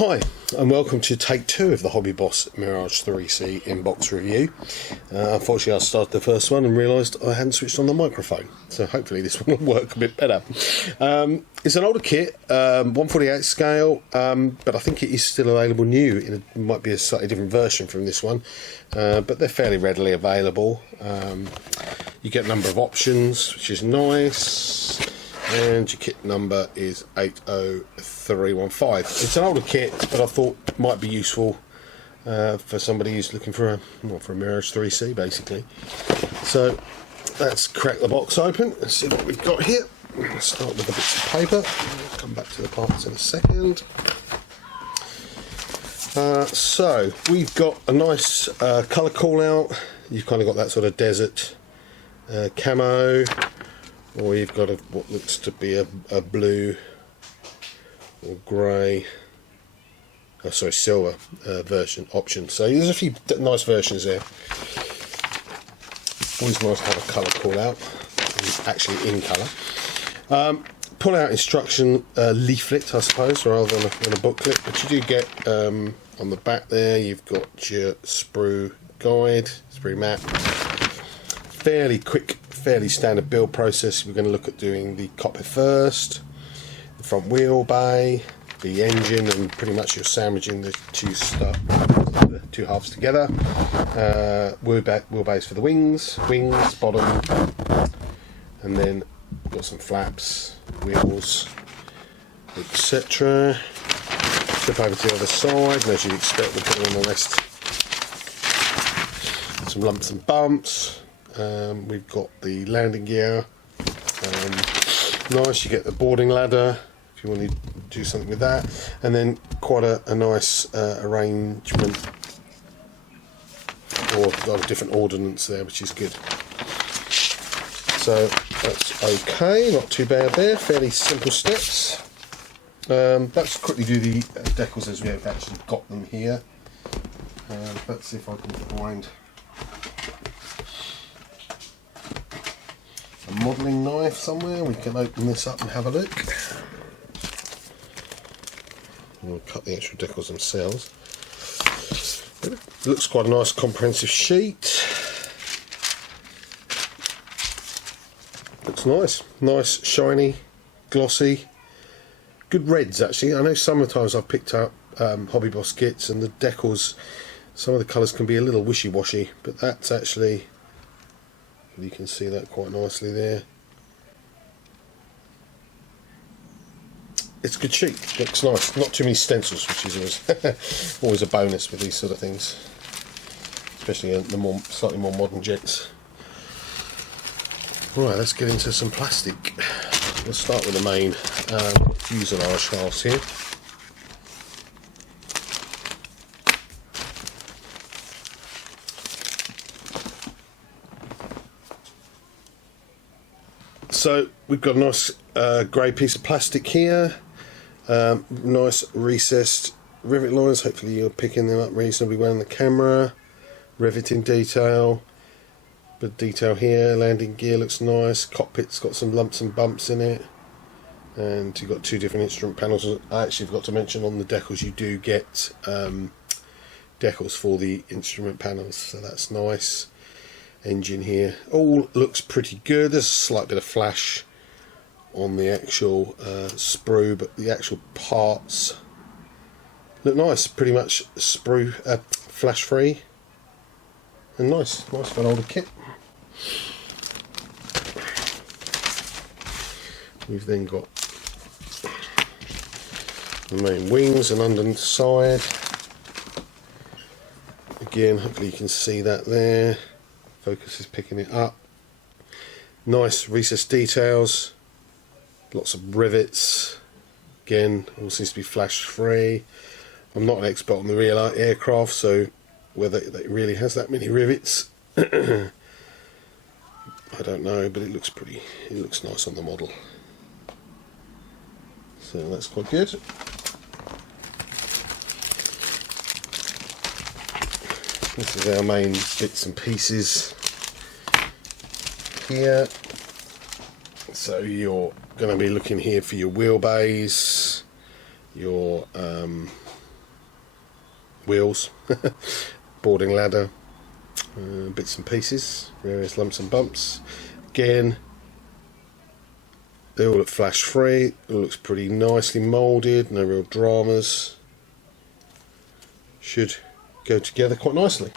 Hi and welcome to take 2 of the HobbyBoss Mirage 3C inbox review. Unfortunately I started the first one and realised I hadn't switched on the microphone, so hopefully this one will work a bit better. It's an older kit, 1/48 scale, but I think it is still available new. It might be a slightly different version from this one, but they're fairly readily available. You get a number of options, which is nice. And your kit number is 80315. It's an older kit, but I thought it might be useful for somebody who's looking for a Mirage 3C basically. So let's crack the box open and see what we've got here. Let's start with the bits of paper. I'll come back to the parts in a second. So we've got a nice colour call out. You've kind of got that sort of desert camo. Or you've got what looks to be a blue or grey, silver version option. So there's a few nice versions there. Always nice to have a colour call out, actually in colour. Pull out instruction leaflet, I suppose, rather than a booklet. But you do get on the back there. You've got your sprue guide, sprue map. Fairly quick, fairly standard build process. We're going to look at doing the cockpit first, the front wheel bay, the engine, and pretty much you're sandwiching the two halves together. Wheelbase for the wings, bottom, and then we've got some flaps, wheels, etc. Flip over to the other side, and as you'd expect, we're putting on the rest. Some lumps and bumps. We've got the landing gear, nice. You get the boarding ladder if you want to do something with that, and then quite a nice arrangement or a lot of different ordnance there, which is good. So that's okay, not too bad there, fairly simple steps. Let's quickly do the decals as we have actually got them here. Let's see if I can find a modelling knife somewhere. We can open this up and have a look. We'll cut the actual decals themselves. It looks quite a nice comprehensive sheet. Looks nice, shiny, glossy. Good reds actually. I know sometimes I've picked up HobbyBoss kits and the decals, some of the colours can be a little wishy-washy, but that's actually, you can see that quite nicely there. It's a good sheet, looks nice. Not too many stencils, which is always, always a bonus with these sort of things, especially the slightly more modern jets. Right, let's get into some plastic. We'll start with the main fuselage halves here. So we've got a nice grey piece of plastic here, nice recessed rivet lines, hopefully you're picking them up reasonably well in the camera, riveting detail, bit of detail here, landing gear looks nice, cockpit's got some lumps and bumps in it, and you've got 2 different instrument panels. I actually forgot to mention on the decals you do get decals for the instrument panels, so that's nice. Engine here, all looks pretty good. There's a slight bit of flash on the actual sprue, but the actual parts look nice, pretty much sprue flash free and nice for an older kit. We've then got the main wings and under the side. Again, hopefully you can see that there. Focus is picking it up. Nice recessed details, lots of rivets. Again, all seems to be flash free. I'm not an expert on the real aircraft, so whether it really has that many rivets, I don't know, but it looks nice on the model. So that's quite good. This is our main bits and pieces here. So you're going to be looking here for your wheelbase, your wheels, boarding ladder, bits and pieces, various lumps and bumps. Again, they all look flash free, it all looks pretty nicely moulded, no real dramas. Should go together quite nicely.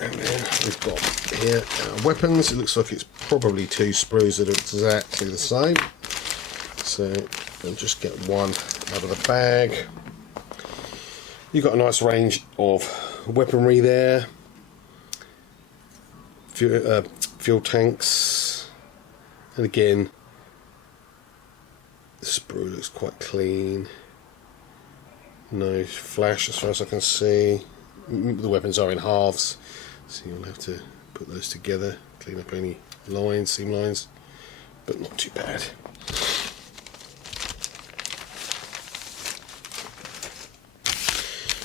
And then we've got here our weapons. It looks like it's probably 2 sprues that are exactly the same. So I'll just get one out of the bag. You've got a nice range of weaponry there. Fuel tanks. And again, the sprue looks quite clean. No flash as far as I can see. The weapons are in halves, so you'll have to put those together, clean up any lines, seam lines, but not too bad.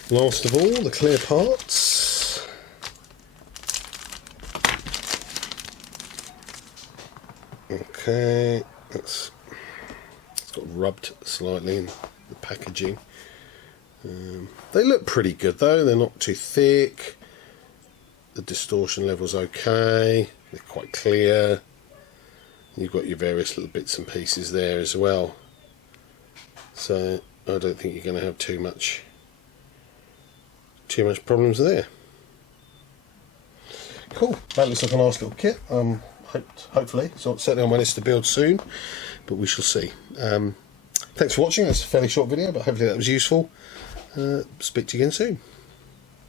Last of all, the clear parts. Okay, it's got rubbed slightly in the packaging. They look pretty good though, they're not too thick, the distortion level's okay, they're quite clear. You've got your various little bits and pieces there as well, so I don't think you're going to have too much problems there. Cool, that looks like a nice little kit. Hopefully, so it's certainly on my list to build soon, but we shall see. Thanks for watching. That's a fairly short video, but hopefully that was useful. Speak to you again soon.